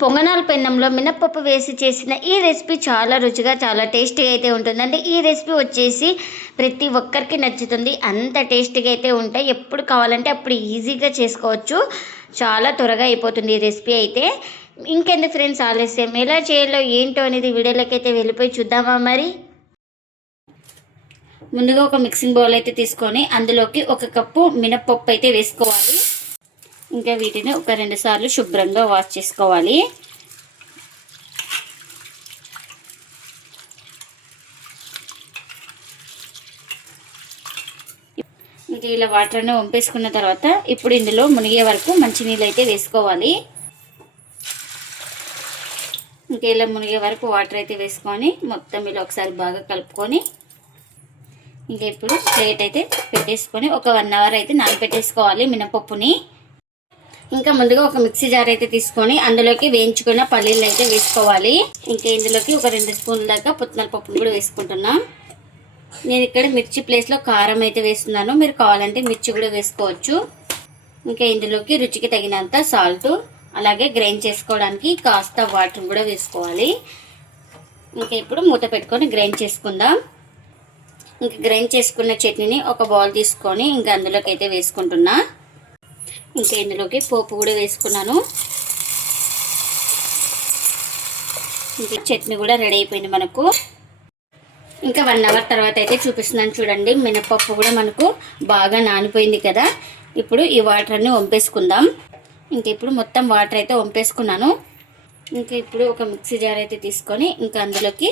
పొంగనాల పెన్నంలో మినప్పప్పు వేసి చేసిన ఈ రెసిపీ చాలా రుచిగా చాలా టేస్టీగా అయితే ఉంటుందండి. ఈ రెసిపీ వచ్చేసి ప్రతి ఒక్కరికి నచ్చుతుంది. అంత టేస్టీగా అయితే ఉంటాయి. ఎప్పుడు కావాలంటే అప్పుడు ఈజీగా చేసుకోవచ్చు. చాలా త్వరగా అయిపోతుంది ఈ రెసిపీ అయితే. ఇంకెందుకు ఫ్రెండ్స్ ఆలస్యం, ఎలా చేయాలో ఏంటో అనేది వీడియోలోకి అయితే వెళ్ళిపోయి చూద్దామా మరి. ముందుగా ఒక మిక్సింగ్ బౌల్ అయితే తీసుకొని అందులోకి 1 కప్పు మినప్పప్పు అయితే వేసుకోవాలి. ఇంకా వీటిని ఒక 2 సార్లు శుభ్రంగా వాష్ చేసుకోవాలి. ఇంకా ఇలా వాటర్ని వంపేసుకున్న తర్వాత ఇప్పుడు ఇందులో మునిగే వరకు మంచినీళ్ళు అయితే వేసుకోవాలి. ఇంకా ఇలా మునిగే వరకు వాటర్ అయితే వేసుకొని మొత్తం ఇలా ఒకసారి బాగా కలుపుకొని ఇంకా ఇప్పుడు ప్లేట్ అయితే పెట్టేసుకొని ఒక 1 అవర్ అయితే నానబెట్టేసుకోవాలి మినపప్పుని. ఇంకా ముందుగా ఒక మిక్సీ జార్ అయితే తీసుకొని అందులోకి వేయించుకున్న పల్లీలు అయితే వేసుకోవాలి. ఇంకా ఇందులోకి ఒక 2 స్పూన్ల దాకా పుట్నాల పప్పును కూడా వేసుకుంటున్నా. నేను ఇక్కడ మిర్చి ప్లేస్లో కారం అయితే వేస్తున్నాను. మీరు కావాలంటే మిర్చి కూడా వేసుకోవచ్చు. ఇంకా ఇందులోకి రుచికి తగినంత సాల్ట్, అలాగే గ్రైండ్ చేసుకోవడానికి కాస్త వాటర్ కూడా వేసుకోవాలి. ఇంకా ఇప్పుడు మూత పెట్టుకొని గ్రైండ్ చేసుకుందాం. ఇంకా గ్రైండ్ చేసుకున్న చట్నీని ఒక బౌల్ తీసుకొని ఇంకా అందులోకి అయితే వేసుకుంటున్నా. ఇంకా ఇందులోకి పోపు కూడా వేసుకున్నాను. ఇంకా చట్నీ కూడా రెడీ అయిపోయింది మనకు. ఇంకా 1 అవర్ తర్వాత అయితే చూపిస్తున్నాను చూడండి. మినపప్పు కూడా మనకు బాగా నానిపోయింది కదా. ఇప్పుడు ఈ వాటర్ అన్ని వంపేసుకుందాం. ఇంకా ఇప్పుడు మొత్తం వాటర్ అయితే వంపేసుకున్నాను. ఇంకా ఇప్పుడు ఒక మిక్సీ జార్ అయితే తీసుకొని ఇంకా అందులోకి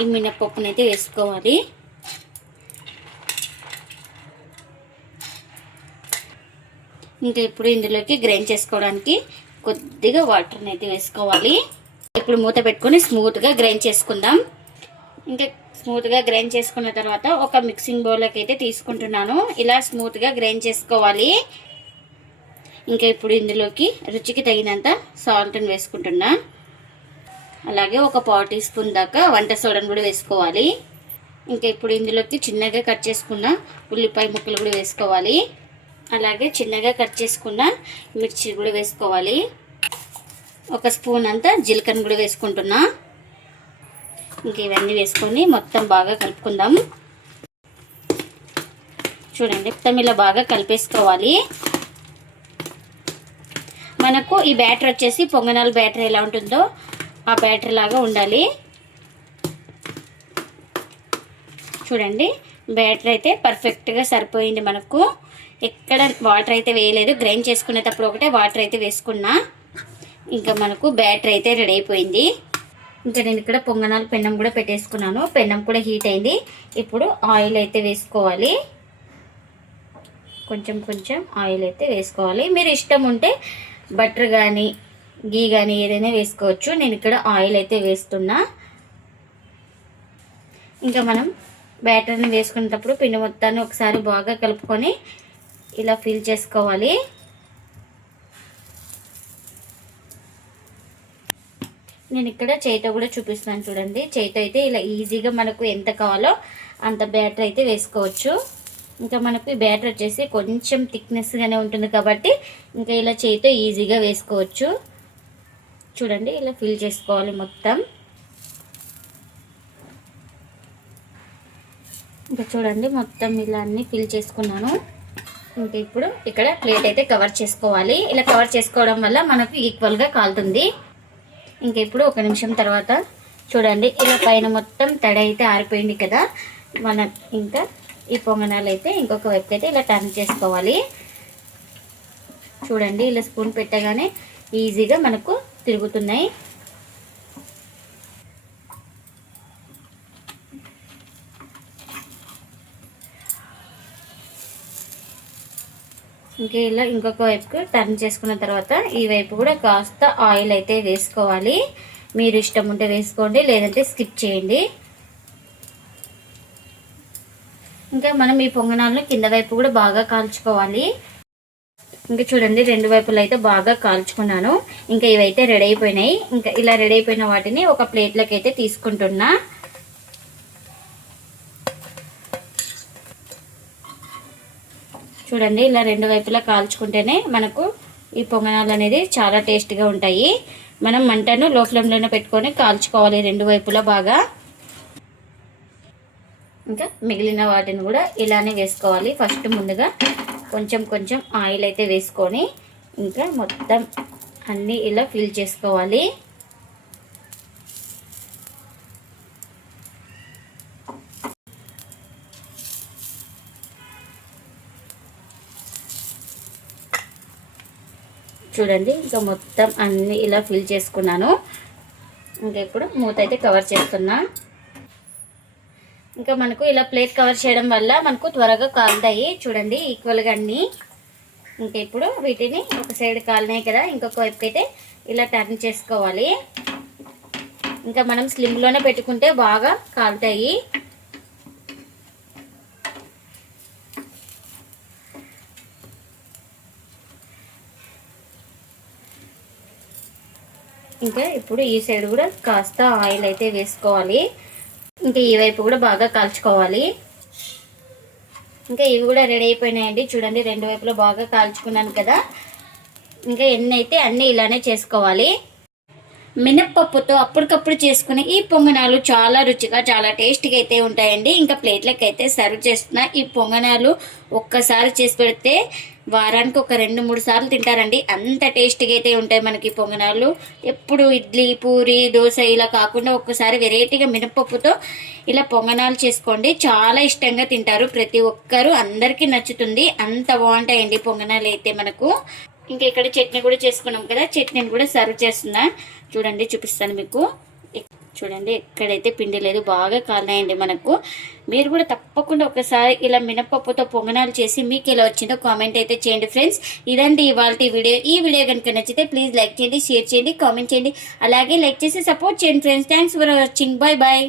ఈ మినపప్పుని అయితే వేసుకోవాలి. ఇంకా ఇప్పుడు ఇందులోకి గ్రైండ్ చేసుకోవడానికి కొద్దిగా వాటర్ని అయితే వేసుకోవాలి. ఇప్పుడు మూత పెట్టుకొని స్మూత్గా గ్రైండ్ చేసుకుందాం. ఇంకా స్మూత్గా గ్రైండ్ చేసుకున్న తర్వాత ఒక మిక్సింగ్ బౌల్లోకి అయితే తీసుకుంటున్నాను. ఇలా స్మూత్గా గ్రైండ్ చేసుకోవాలి. ఇంకా ఇప్పుడు ఇందులోకి రుచికి తగినంత సాల్ట్ని వేసుకుంటున్నా. అలాగే ఒక 1/4 టీ స్పూన్ దాకా వంట సోడాను కూడా వేసుకోవాలి. ఇంకా ఇప్పుడు ఇందులోకి చిన్నగా కట్ చేసుకున్న ఉల్లిపాయ ముక్కలు కూడా వేసుకోవాలి. అలాగే చిన్నగా కట్ చేసుకున్న మిర్చి కూడా వేసుకోవాలి. 1 స్పూన్ అంతా జీలకర్ర కూడా వేసుకుంటున్నా. ఇంక ఇవన్నీ వేసుకొని మొత్తం బాగా కలుపుకుందాం. చూడండి మొత్తం ఇలా బాగా కలిపేసుకోవాలి. మనకు ఈ బ్యాటర్ వచ్చేసి పొంగనాల బ్యాటర్ ఎలా ఉంటుందో ఆ బ్యాటర్ లాగా ఉండాలి. చూడండి బ్యాటర్ అయితే పర్ఫెక్ట్గా సరిపోయింది మనకు. ఎక్కడ వాటర్ అయితే వేయలేదు. గ్రైండ్ చేసుకునేటప్పుడు ఒకటే వాటర్ అయితే వేసుకున్నా. ఇంకా మనకు బ్యాటర్ అయితే రెడీ అయిపోయింది. ఇంకా నేను ఇక్కడ పొంగనాల పెన్నం కూడా పెట్టేసుకున్నాను. పెన్నం కూడా హీట్ అయింది. ఇప్పుడు ఆయిల్ అయితే వేసుకోవాలి. కొంచెం కొంచెం ఆయిల్ అయితే వేసుకోవాలి. మీరు ఇష్టం ఉంటే బటర్ కానీ గీ కానీ ఏదైనా వేసుకోవచ్చు. నేను ఇక్కడ ఆయిల్ అయితే వేస్తున్నా. ఇంకా మనం బ్యాటర్ని వేసుకునేటప్పుడు పిండి మొత్తాన్ని ఒకసారి బాగా కలుపుకొని ఇలా ఫిల్ చేసుకోవాలి. నేను ఇక్కడ చేయితో కూడా చూపిస్తున్నాను చూడండి. చేయితో అయితే ఇలా ఈజీగా మనకు ఎంత కావాలో అంత బ్యాటర్ అయితే వేసుకోవచ్చు. ఇంకా మనకు ఈ బ్యాటర్ వచ్చేసి కొంచెం థిక్నెస్గానే ఉంటుంది కాబట్టి ఇంకా ఇలా చేయితో ఈజీగా వేసుకోవచ్చు. చూడండి ఇలా ఫిల్ చేసుకోవాలి మొత్తం. ఇంకా చూడండి మొత్తం ఇలా అన్నీ ఫిల్ చేసుకున్నాను. ఇంకా ఇప్పుడు ఇక్కడ ప్లేట్ అయితే కవర్ చేసుకోవాలి. ఇలా కవర్ చేసుకోవడం వల్ల మనకు ఈక్వల్గా కాలుతుంది. ఇంకా ఇప్పుడు 1 నిమిషం తర్వాత చూడండి ఇలా పైన మొత్తం తడి అయితే ఆరిపోయింది కదా. మనం ఇంకా ఈ పొంగనాలు అయితే ఇంకొక వైపు అయితే ఇలా టర్న్ చేసుకోవాలి. చూడండి ఇలా స్పూన్ పెట్టగానే ఈజీగా మనకు తిరుగుతున్నాయి. ఇంకా ఇలా ఇంకొక వైపుకు టర్న్ చేసుకున్న తర్వాత ఈ వైపు కూడా కాస్త ఆయిల్ అయితే వేసుకోవాలి. మీరు ఇష్టం ఉంటే వేసుకోండి, లేదంటే స్కిప్ చేయండి. ఇంకా మనం ఈ పొంగనాలను కింద వైపు కూడా బాగా కాల్చుకోవాలి. ఇంకా చూడండి 2 వైపులు అయితే బాగా కాల్చుకున్నాను. ఇంకా ఇవైతే రెడీ అయిపోయినాయి. ఇంకా ఇలా రెడీ అయిపోయిన వాటిని ఒక ప్లేట్లోకి అయితే తీసుకుంటున్నా. చూడండి ఇలా 2 వైపులా కాల్చుకుంటేనే మనకు ఈ పొంగనాలు అనేది చాలా టేస్టీగా ఉంటాయి. మనం మంటను లో ఫ్లేమ్లోనే పెట్టుకొని కాల్చుకోవాలి రెండు వైపులా బాగా. ఇంకా మిగిలిన వాటిని కూడా ఇలానే వేసుకోవాలి. ఫస్ట్ ముందుగా కొంచెం కొంచెం ఆయిల్ అయితే వేసుకొని ఇంకా మొత్తం అన్నీ ఇలా ఫిల్ చేసుకోవాలి. చూడండి ఇంకా మొత్తం అన్నీ ఇలా ఫిల్ చేసుకున్నాను. ఇంకా ఇప్పుడు మూత అయితే కవర్ చేస్తున్నా. ఇంకా మనకు ఇలా ప్లేట్ కవర్ చేయడం వల్ల మనకు త్వరగా కాలుతాయి. చూడండి ఈక్వల్గా అన్నీ. ఇంకా ఇప్పుడు వీటిని ఒక సైడ్ కాలినాయి కదా, ఇంకొక వైపుకి అయితే ఇలా టర్న్ చేసుకోవాలి. ఇంకా మనం స్లిమ్లోనే పెట్టుకుంటే బాగా కాలుతాయి. ఇంకా ఇప్పుడు ఈ సైడ్ కూడా కాస్త ఆయిల్ అయితే వేసుకోవాలి. ఇంకా ఈ వైపు కూడా బాగా కాల్చుకోవాలి. ఇంకా ఇవి కూడా రెడీ అయిపోయినాయండి. చూడండి రెండు వైపులో బాగా కాల్చుకున్నాను కదా. ఇంకా ఎన్ని అయితే అన్నీ ఇలానే చేసుకోవాలి. మినప్పప్పుతో అప్పటికప్పుడు చేసుకునే ఈ పొంగనాలు చాలా రుచిగా చాలా టేస్టీగా అయితే ఉంటాయండి. ఇంకా ప్లేట్లకి అయితే సర్వ్ చేస్తున్న ఈ పొంగనాలు ఒక్కసారి చేసి పెడితే వారానికి ఒక 2-3 సార్లు తింటారండి. అంత టేస్టీగా అయితే ఉంటాయి మనకి పొంగనాలు. ఎప్పుడు ఇడ్లీ పూరి దోశ ఇలా కాకుండా ఒక్కసారి వెరైటీగా మినప్పప్పుతో ఇలా పొంగనాలు చేసుకోండి. చాలా ఇష్టంగా తింటారు ప్రతి ఒక్కరు, అందరికీ నచ్చుతుంది. అంత బాగుంటాయండి పొంగనాలు అయితే మనకు. ఇంకా ఇక్కడ చట్నీ కూడా చేసుకున్నాం కదా, చట్నీని కూడా సర్వ్ చేస్తున్నా. చూడండి చూపిస్తాను మీకు. చూడండి ఎక్కడైతే పిండి లేదు, బాగా కాలినాయండి మనకు. మీరు కూడా తప్పకుండా ఒకసారి ఇలా మినపప్పుతో పొంగనాలు చేసి మీకు ఎలా వచ్చిందో కామెంట్ అయితే చేయండి ఫ్రెండ్స్. ఇదండి ఇవాల్టి వీడియో. ఈ వీడియో కనుక నచ్చితే ప్లీజ్ లైక్ చేయండి, షేర్ చేయండి, కామెంట్ చేయండి. అలాగే లైక్ చేసి సపోర్ట్ చేయండి friends. Thanks for watching. Bye bye.